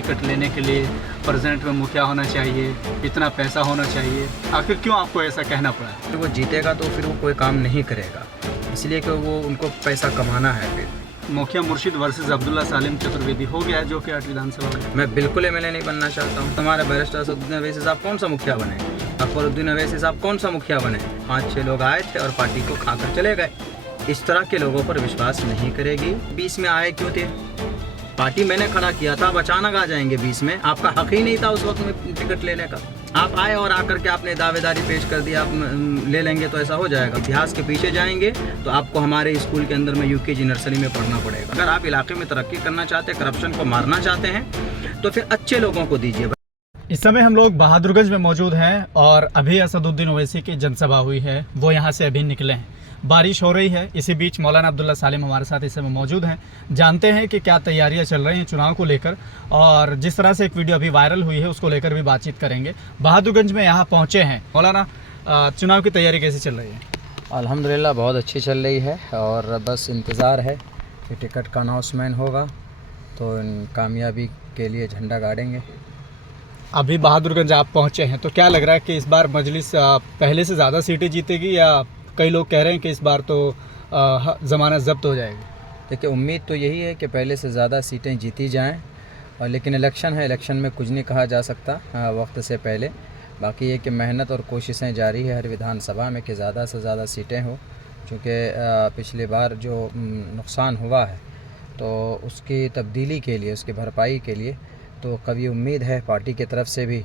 Ticket लेने के लिए प्रेजेंट में मुखिया होना चाहिए, इतना पैसा होना चाहिए, आखिर क्यों आपको ऐसा कहना पड़ा? फिर वो जीतेगा तो फिर वो कोई काम नहीं करेगा, इसलिए कि वो उनको पैसा कमाना है। फिर मुखिया मुर्शिद वर्सेस अब्दुल्ला सालिम चतुर्वेदी हो गया है जो कि 8 विधानसभा में। मैं बिल्कुल एमएलए नहीं बनना चाहता हूँ। हमारे बैरिस्टर असदुद्दीन अवैसी साहब कौन सा मुखिया बने? अकबरुद्दीन अवैसी साहब कौन सा मुखिया बने? 5-6 लोग आए थे और पार्टी को खाकर चले गए। इस तरह के लोगों पर विश्वास नहीं करेगी। 20 में आए क्यों थे? पार्टी मैंने खड़ा किया था, अब अचानक आ जाएंगे 20 में। आपका हक ही नहीं था उस वक्त में टिकट लेने का। आप आए और आकर के आपने दावेदारी पेश कर दी, आप ले लेंगे तो ऐसा हो जाएगा। इतिहास के पीछे जाएंगे तो आपको हमारे स्कूल के अंदर में यूकेजी नर्सरी में पढ़ना पड़ेगा। अगर आप इलाके में तरक्की करना चाहते हैं, करप्शन को मारना चाहते हैं, तो फिर अच्छे लोगों को दीजिए। इस समय हम लोग बहादुरगंज में मौजूद हैं और अभी असदुद्दीन ओवैसी की जनसभा हुई है, वो यहाँ से अभी निकले हैं। बारिश हो रही है, इसी बीच मौलाना अब्दुल्ला सालिम हमारे साथ इस समय मौजूद हैं। जानते हैं कि क्या तैयारियां चल रही हैं चुनाव को लेकर, और जिस तरह से एक वीडियो अभी वायरल हुई है उसको लेकर भी बातचीत करेंगे। बहादुरगंज में यहाँ पहुँचे हैं। मौलाना, चुनाव की तैयारी कैसे चल रही है? अल्हम्दुलिल्लाह बहुत अच्छी चल रही है और बस इंतज़ार है कि टिकट का अनाउंसमेंट होगा तो कामयाबी के लिए झंडा गाड़ेंगे। अभी बहादुरगंज आप पहुँचे हैं तो क्या लग रहा है कि इस बार मजलिस पहले से ज़्यादा सीटें जीतेगी, या कई लोग कह रहे हैं कि इस बार तो ज़मानत ज़ब्त हो जाएगी? देखिए, उम्मीद तो यही है कि पहले से ज़्यादा सीटें जीती जाएं, और लेकिन इलेक्शन है, इलेक्शन में कुछ नहीं कहा जा सकता वक्त से पहले। बाकी ये कि मेहनत और कोशिशें जारी है हर विधानसभा में कि ज़्यादा से ज़्यादा सीटें हो, क्योंकि पिछली बार जो नुकसान हुआ है तो उसकी तब्दीली के लिए, उसकी भरपाई के लिए तो कभी उम्मीद है पार्टी की तरफ से भी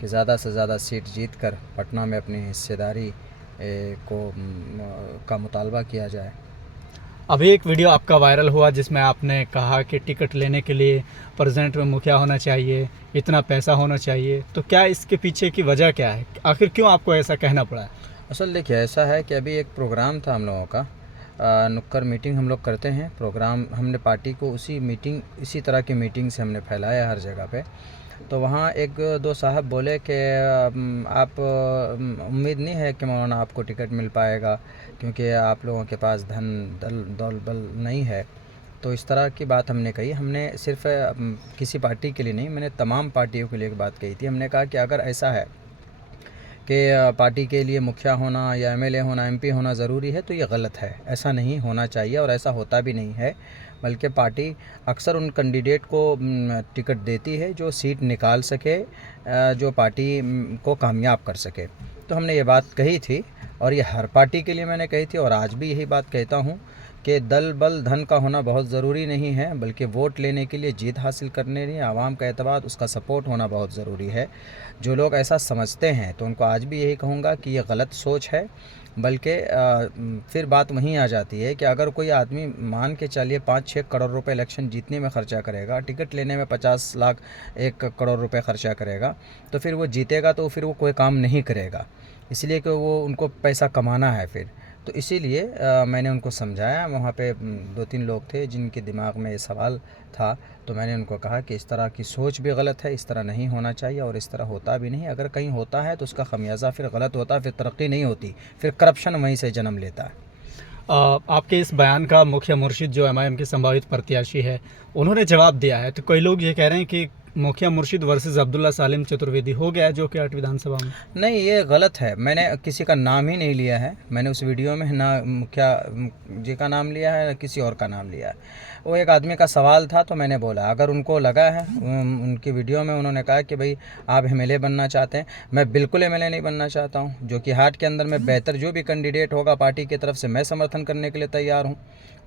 कि ज़्यादा से ज़्यादा सीट जीत कर पटना में अपनी हिस्सेदारी का मुतालबा किया जाए। अभी एक वीडियो आपका वायरल हुआ जिसमें आपने कहा कि टिकट लेने के लिए प्रेजेंट में मुखिया होना चाहिए, इतना पैसा होना चाहिए, तो क्या इसके पीछे की वजह क्या है? आखिर क्यों आपको ऐसा कहना पड़ा? असल देखिए, ऐसा है कि अभी एक प्रोग्राम था हम लोगों का, नुक्कड़ मीटिंग हम लोग करते हैं। प्रोग्राम हमने पार्टी को इसी तरह की मीटिंग से हमने फैलाया हर जगह पे। तो वहाँ एक दो साहब बोले कि आप उम्मीद नहीं है कि मौलाना आपको टिकट मिल पाएगा क्योंकि आप लोगों के पास धन दौल बल नहीं है। तो इस तरह की बात हमने कही। हमने सिर्फ किसी पार्टी के लिए नहीं, मैंने तमाम पार्टियों के लिए एक बात कही थी। हमने कहा कि अगर ऐसा है कि पार्टी के लिए मुखिया होना या एमएलए होना, एमपी होना ज़रूरी है तो ये गलत है। ऐसा नहीं होना चाहिए और ऐसा होता भी नहीं है, बल्कि पार्टी अक्सर उन कैंडिडेट को टिकट देती है जो सीट निकाल सके, जो पार्टी को कामयाब कर सके। तो हमने ये बात कही थी और ये हर पार्टी के लिए मैंने कही थी और आज भी यही बात कहता हूँ कि दल बल धन का होना बहुत ज़रूरी नहीं है, बल्कि वोट लेने के लिए, जीत हासिल करने के लिए आवाम का एतबार, उसका सपोर्ट होना बहुत ज़रूरी है। जो लोग ऐसा समझते हैं तो उनको आज भी यही कहूँगा कि ये गलत सोच है। बल्कि फिर बात वहीं आ जाती है कि अगर कोई आदमी मान के चलिए 5-6 करोड़ रुपए इलेक्शन जीतने में ख़र्चा करेगा, टिकट लेने में 50 लाख 1 करोड़ रुपए ख़र्चा करेगा, तो फिर वो जीतेगा तो फिर वो कोई काम नहीं करेगा, इसलिए कि वो उनको पैसा कमाना है फिर। तो इसीलिए मैंने उनको समझाया। वहाँ पे 2-3 लोग थे जिनके दिमाग में ये सवाल था, तो मैंने उनको कहा कि इस तरह की सोच भी गलत है, इस तरह नहीं होना चाहिए और इस तरह होता भी नहीं। अगर कहीं होता है तो उसका खमियाजा फिर गलत होता है, फिर तरक्की नहीं होती, फिर करप्शन वहीं से जन्म लेता है। आपके इस बयान का मुखिया मुर्शिद जो एमआईएम के संभावित प्रत्याशी है, उन्होंने जवाब दिया है। तो कई लोग ये कह रहे हैं कि मुखिया मुर्शिद वर्सेस अब्दुल्ला सालिम चतुर्वेदी हो गया है जो कि 8 विधानसभा में। नहीं, ये गलत है। मैंने किसी का नाम ही नहीं लिया है। मैंने उस वीडियो में ना मुखिया जी का नाम लिया है ना किसी और का नाम लिया है। वो एक आदमी का सवाल था तो मैंने बोला, अगर उनको लगा है, उनकी वीडियो में उन्होंने कहा कि भाई आप एमएलए बनना चाहते हैं, मैं बिल्कुल एमएलए नहीं बनना चाहता हूँ। जो कि हाट के अंदर में बेहतर जो भी कैंडिडेट होगा पार्टी की तरफ से मैं समर्थन करने के लिए तैयार हूँ।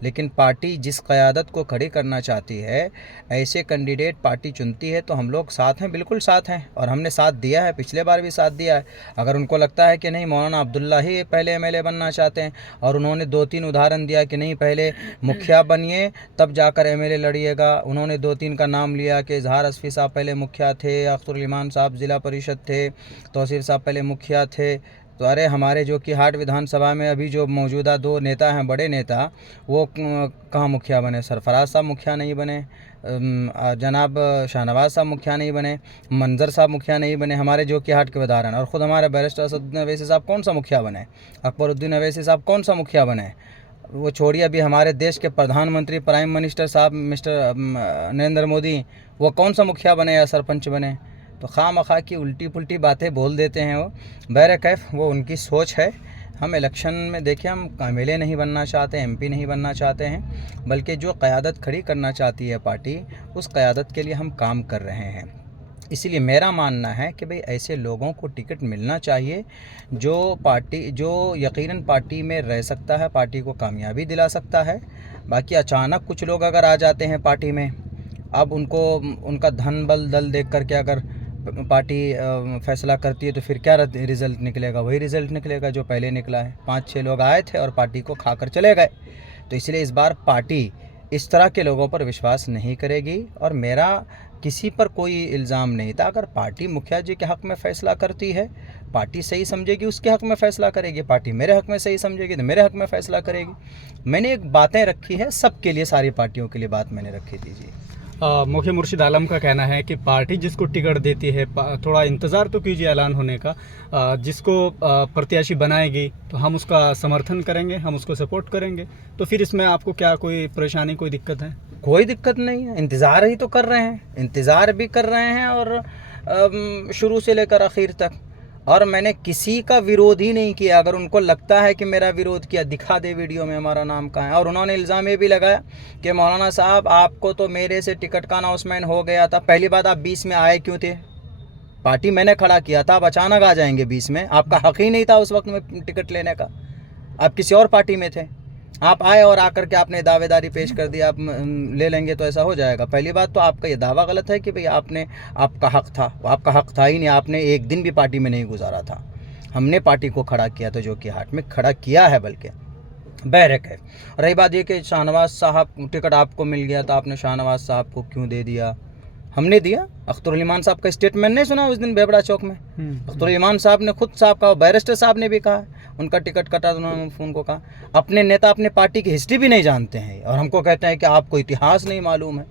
लेकिन पार्टी जिस क़यादत को खड़ी करना चाहती है, ऐसे कैंडिडेट पार्टी चुनती है तो हम लोग साथ हैं, बिल्कुल साथ हैं और हमने साथ दिया है, पिछले बार भी साथ दिया है। अगर उनको लगता है कि नहीं मौलाना अब्दुल्ला ही पहले एमएलए बनना चाहते हैं और उन्होंने 2-3 उदाहरण दिया कि नहीं पहले मुखिया बनिए तब जाकर एमएलए लड़िएगा। उन्होंने 2-3 का नाम लिया कि इजहार असफ़ी साहब पहले मुखिया थे, अख्तरुल ईमान साहब ज़िला परिषद थे, तौसीफ़ साहब पहले मुखिया थे। तो अरे हमारे जो कि हाट विधानसभा में अभी जो मौजूदा 2 नेता हैं, बड़े नेता, वो कहाँ मुखिया बने? सरफराज साहब मुखिया नहीं बने, जनाब शाहनवाज साहब मुखिया नहीं बने, मंजर साहब मुखिया नहीं बने, हमारे जो कि हाट के उदाहरण। और ख़ुद हमारे बैरिस्टर असदुद्दीन अवैसी साहब कौन सा मुखिया बने? अकबरुद्दीन अवैसी साहब कौन सा मुखिया बने? वो छोड़िए, अभी हमारे देश के प्रधानमंत्री प्राइम मिनिस्टर साहब मिस्टर नरेंद्र मोदी, वो कौन सा मुखिया बने या सरपंच बने? तो खामखा की उल्टी पुल्टी बातें बोल देते हैं वो। बहरकैफ वो उनकी सोच है। हम इलेक्शन में देखिए, हम एमएलए नहीं बनना चाहते, एमपी नहीं बनना चाहते हैं, बल्कि जो क़यादत खड़ी करना चाहती है पार्टी, उस क़यादत के लिए हम काम कर रहे हैं। इसलिए मेरा मानना है कि भाई ऐसे लोगों को टिकट मिलना चाहिए जो यकीनन पार्टी में रह सकता है, पार्टी को कामयाबी दिला सकता है। बाकी अचानक कुछ लोग अगर आ जाते हैं पार्टी में, अब उनका धन बल दल देख करके अगर पार्टी फैसला करती है तो फिर क्या रिज़ल्ट निकलेगा? वही रिज़ल्ट निकलेगा जो पहले निकला है। 5-6 लोग आए थे और पार्टी को खाकर चले गए। तो इसलिए इस बार पार्टी इस तरह के लोगों पर विश्वास नहीं करेगी। और मेरा किसी पर कोई इल्ज़ाम नहीं था। अगर पार्टी मुखिया जी के हक़ में फ़ैसला करती है, पार्टी सही समझेगी उसके हक़ में फ़ैसला करेगी, पार्टी मेरे हक़ में सही समझेगी तो मेरे हक़ में फ़ैसला करेगी। मैंने एक बातें रखी है सबके लिए, सारी पार्टियों के लिए बात मैंने रखी थी जी। मुखिया मुर्शिद आलम का कहना है कि पार्टी जिसको टिकट देती है थोड़ा इंतज़ार तो कीजिए ऐलान होने का, जिसको प्रत्याशी बनाएगी तो हम उसका समर्थन करेंगे, हम उसको सपोर्ट करेंगे। तो फिर इसमें आपको क्या कोई परेशानी, कोई दिक्कत है? कोई दिक्कत नहीं है, इंतज़ार ही तो कर रहे हैं, इंतज़ार भी कर रहे हैं और शुरू से लेकर आखिर तक। और मैंने किसी का विरोध ही नहीं किया। अगर उनको लगता है कि मेरा विरोध किया, दिखा दे वीडियो में हमारा नाम कहाँ है। और उन्होंने इल्ज़ाम ये भी लगाया कि मौलाना साहब आपको तो मेरे से टिकट का अनाउंसमेंट हो गया था, पहली बात आप 20 में आए क्यों थे? पार्टी मैंने खड़ा किया था, आप अचानक आ जाएंगे 20 में? आपका हक़ ही नहीं था उस वक्त में टिकट लेने का, आप किसी और पार्टी में थे। आप आए और आकर के आपने दावेदारी पेश कर दी, आप ले लेंगे तो ऐसा हो जाएगा। पहली बात तो आपका ये दावा गलत है कि भाई आपका हक़ था, आपका हक़ था ही नहीं। आपने एक दिन भी पार्टी में नहीं गुजारा था। हमने पार्टी को खड़ा किया था, जो कि हाट में खड़ा किया है। बल्कि बहरक है। रही बात ये कि शाहनवाज साहब टिकट आपको मिल गया, तो आपने शाहनवाज साहब को क्यों दे दिया? हमने दिया। अख्तरुल ईमान साहब का स्टेटमेंट नहीं सुना उस दिन बेबड़ा चौक में? अख्तरुल ईमान साहब ने खुद साहब कहा, बैरिस्टर साहब ने भी कहा, उनका टिकट कटा तो उन्होंने फ़ोन को कहा। अपने नेता अपने पार्टी की हिस्ट्री भी नहीं जानते हैं और हमको कहते हैं कि आपको इतिहास नहीं मालूम है।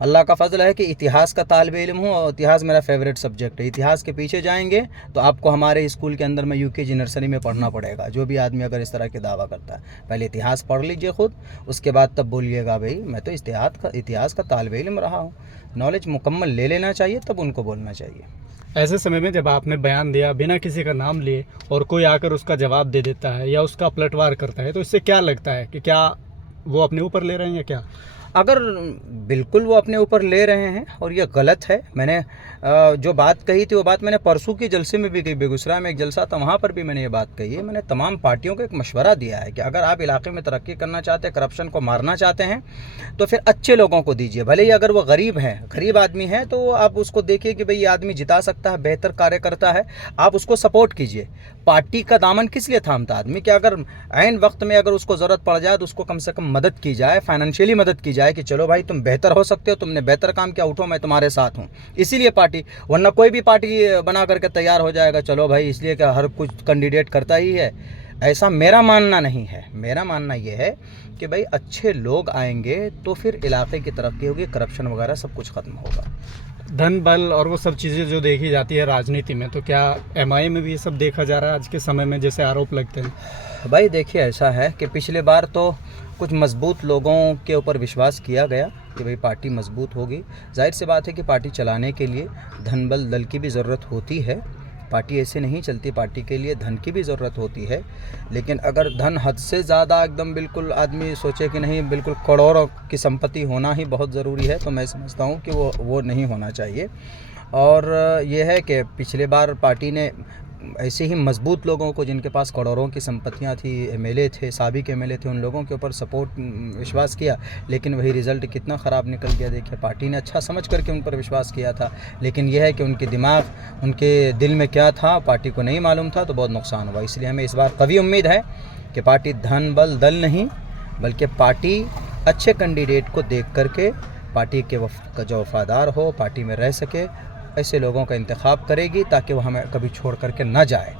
अल्लाह का फजल है कि इतिहास का तालिब इल्म हूँ और इतिहास मेरा फेवरेट सब्जेक्ट है। इतिहास के पीछे जाएंगे तो आपको हमारे स्कूल के अंदर में यूकेजी नर्सरी में पढ़ना पड़ेगा। जो भी आदमी अगर इस तरह के दावा करता है, पहले इतिहास पढ़ लीजिए खुद, उसके बाद तब बोलिएगा भाई मैं तो इतिहास का तालिब इल्म रहा हूँ। नॉलेज मुकम्मल ले लेना चाहिए, तब उनको बोलना चाहिए। ऐसे समय में जब आपने बयान दिया बिना किसी का नाम लिए और कोई आकर उसका जवाब दे देता है या उसका पलटवार करता है, तो इससे क्या लगता है कि क्या वो अपने ऊपर ले रहे हैं या क्या? अगर बिल्कुल वो अपने ऊपर ले रहे हैं और ये गलत है। मैंने जो बात कही थी वो बात मैंने परसों के जलसे में भी कही। बेगूसराय में एक जलसा था, वहाँ पर भी मैंने ये बात कही है। मैंने तमाम पार्टियों को एक मशवरा दिया है कि अगर आप इलाके में तरक्की करना चाहते हैं, करप्शन को मारना चाहते हैं, तो फिर अच्छे लोगों को दीजिए। भले ही अगर वो गरीब आदमी है तो आप उसको देखिए कि भाई ये आदमी जिता सकता है, बेहतर कार्य करता है, आप उसको सपोर्ट कीजिए। पार्टी का दामन किस लिए थामता आदमी कि अगर ऐन वक्त में अगर उसको ज़रूरत पड़ जाए तो उसको कम से कम मदद की जाए, फाइनेंशियली मदद की जाए कि चलो भाई तुम बेहतर हो सकते हो, तुमने बेहतर काम किया, उठो मैं तुम्हारे साथ हूँ। इसीलिए पार्टी, वरना कोई भी पार्टी बना करके तैयार हो जाएगा, चलो भाई इसलिए क्या हर कुछ कैंडिडेट करता ही है, ऐसा मेरा मानना नहीं है। मेरा मानना ये है कि भाई अच्छे लोग आएंगे तो फिर इलाके की तरक्की होगी, करप्शन वगैरह सब कुछ ख़त्म होगा। धन बल और वो सब चीज़ें जो देखी जाती है राजनीति में, तो क्या एमआई में भी ये सब देखा जा रहा है आज के समय में, जैसे आरोप लगते हैं? भाई देखिए, ऐसा है कि पिछले बार तो कुछ मजबूत लोगों के ऊपर विश्वास किया गया कि भाई पार्टी मजबूत होगी। जाहिर सी बात है कि पार्टी चलाने के लिए धन बल दल की भी ज़रूरत होती है। पार्टी ऐसे नहीं चलती, पार्टी के लिए धन की भी ज़रूरत होती है। लेकिन अगर धन हद से ज़्यादा एकदम बिल्कुल आदमी सोचे कि नहीं बिल्कुल करोड़ों की संपत्ति होना ही बहुत ज़रूरी है, तो मैं समझता हूँ कि वो नहीं होना चाहिए। और ये है कि पिछले बार पार्टी ने ऐसे ही मजबूत लोगों को, जिनके पास करोड़ों की संपत्तियां थी, एमएलए थे, साबिक एमएलए थे, उन लोगों के ऊपर सपोर्ट विश्वास किया, लेकिन वही रिज़ल्ट कितना ख़राब निकल गया। देखिए, पार्टी ने अच्छा समझ करके उन पर विश्वास किया था, लेकिन यह है कि उनके दिमाग, उनके दिल में क्या था पार्टी को नहीं मालूम था, तो बहुत नुकसान हुआ। इसलिए हमें इस बार कवी उम्मीद है कि पार्टी धन बल दल नहीं, बल्कि पार्टी अच्छे कैंडिडेट को देख करके, पार्टी के जो वफादार हो, पार्टी में रह सके, ऐसे लोगों का इंतखाब करेगी ताकि वो हमें कभी छोड़ करके ना जाए।